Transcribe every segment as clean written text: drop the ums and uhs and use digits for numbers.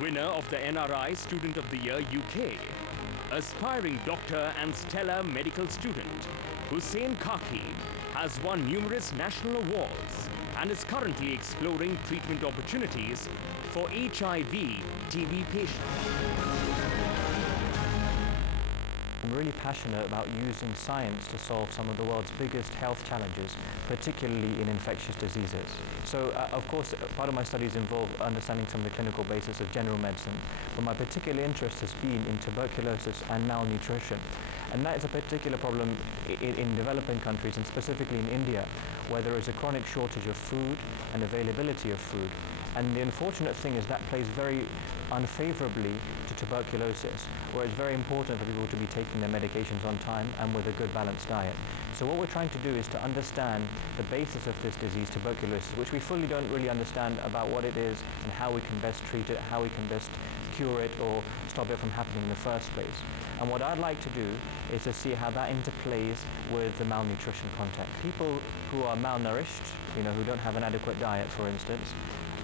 Winner of the NRI Student of the Year UK, aspiring doctor and stellar medical student, Hussein Kaki has won numerous national awards and is currently exploring treatment opportunities for HIV/TB patients. I'm really passionate about using science to solve some of the world's biggest health challenges, particularly in infectious diseases. So, of course, part of my studies involve understanding some of the clinical basis of general medicine, but my particular interest has been in tuberculosis and malnutrition. And that is a particular problem in developing countries, and specifically in India, where there is a chronic shortage of food and availability of food. And the unfortunate thing is that plays very unfavorably to tuberculosis, where it's very important for people to be taking their medications on time and with a good balanced diet. So what we're trying to do is to understand the basis of this disease, tuberculosis, which we fully don't really understand about what it is and how we can best treat it, how we can best cure it or stop it from happening in the first place. And what I'd like to do is to see how that interplays with the malnutrition context. People who are malnourished, who don't have an adequate diet, for instance,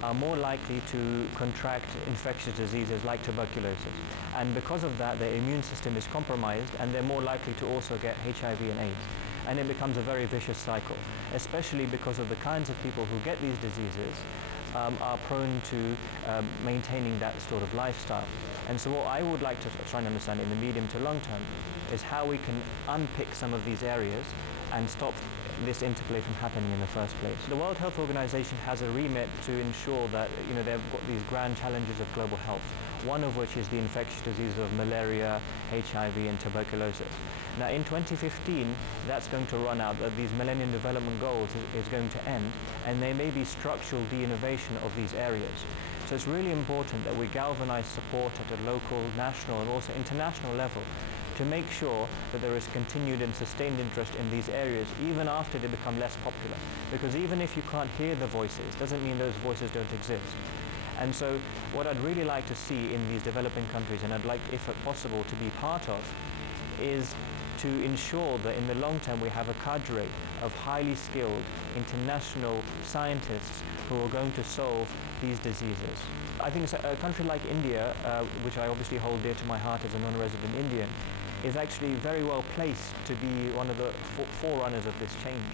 are more likely to contract infectious diseases like tuberculosis. And because of that, their immune system is compromised and they're more likely to also get HIV and AIDS. And it becomes a very vicious cycle, especially because of the kinds of people who get these diseases are prone to maintaining that sort of lifestyle. And so what I would like to try and understand in the medium to long term is how we can unpick some of these areas and stop this interplay from happening in the first place. The World Health Organization has a remit to ensure that they've got these grand challenges of global health, one of which is the infectious diseases of malaria, HIV and tuberculosis. Now in 2015 that's going to run out, that these Millennium Development Goals is going to end, and there may be structural de-innovation of these areas. So it's really important that we galvanize support at a local, national and also international level to make sure that there is continued and sustained interest in these areas even after they become less popular. Because even if you can't hear the voices, doesn't mean those voices don't exist. And so what I'd really like to see in these developing countries, and I'd like, if possible, to be part of, is to ensure that in the long term we have a cadre of highly skilled international scientists who are going to solve these diseases. I think a country like India, which I obviously hold dear to my heart as a non-resident Indian, is actually very well placed to be one of the forerunners of this change.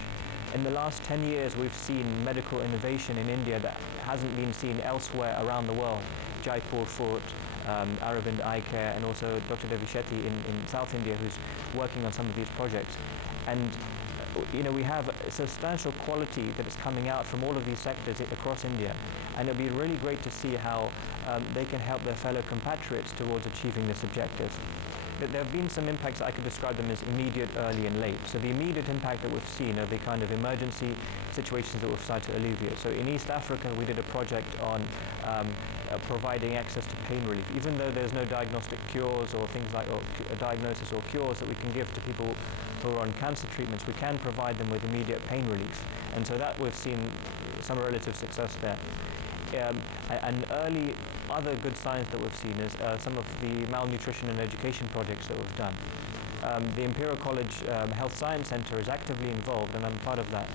In the last 10 years we've seen medical innovation in India that hasn't been seen elsewhere around the world. Jaipur Fort, Aravind Eye Care, and also Dr. Devi Shetty in South India, who's working on some of these projects. And we have substantial quality that is coming out from all of these sectors across India, and it'll be really great to see how they can help their fellow compatriots towards achieving this objective. There have been some impacts that I could describe them as immediate, early and late. So the immediate impact that we've seen are the kind of emergency situations that we've tried to alleviate. So in East Africa we did a project on providing access to pain relief. Even though there's no diagnostic cures or things like diagnosis or cures that we can give to people who are on cancer treatments, we can provide them with immediate pain relief. And so that we've seen some relative success there. And early other good science that we've seen is some of the malnutrition and education projects that we've done. The Imperial College Health Science Centre is actively involved, and I'm part of that,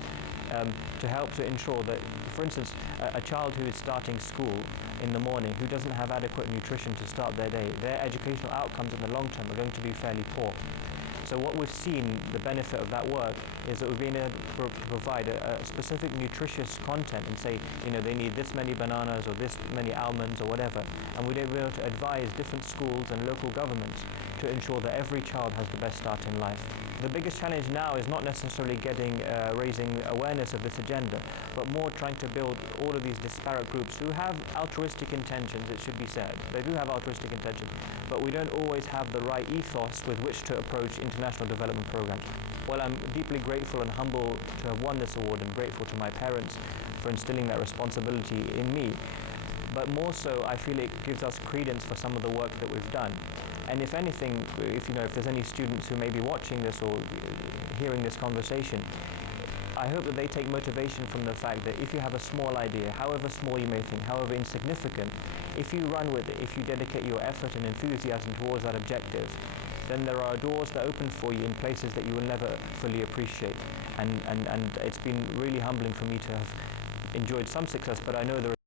to help to ensure that, for instance, a child who is starting school in the morning who doesn't have adequate nutrition to start their day, their educational outcomes in the long term are going to be fairly poor. So what we've seen, the benefit of that work, is that we've been able to provide a specific nutritious content and say, they need this many bananas or this many almonds or whatever. And we've been able to advise different schools and local governments to ensure that every child has the best start in life. The biggest challenge now is not necessarily raising awareness of this agenda, but more trying to build all of these disparate groups who have altruistic intentions, it should be said. They do have altruistic intentions, but we don't always have the right ethos with which to approach international development programs. Well, I'm deeply grateful and humble to have won this award, and grateful to my parents for instilling that responsibility in me. But more so, I feel it gives us credence for some of the work that we've done. And if anything, if there's any students who may be watching this or hearing this conversation, I hope that they take motivation from the fact that if you have a small idea, however small you may think, however insignificant, if you run with it, if you dedicate your effort and enthusiasm towards that objective, then there are doors that open for you in places that you will never fully appreciate. And it's been really humbling for me to have enjoyed some success, but I know there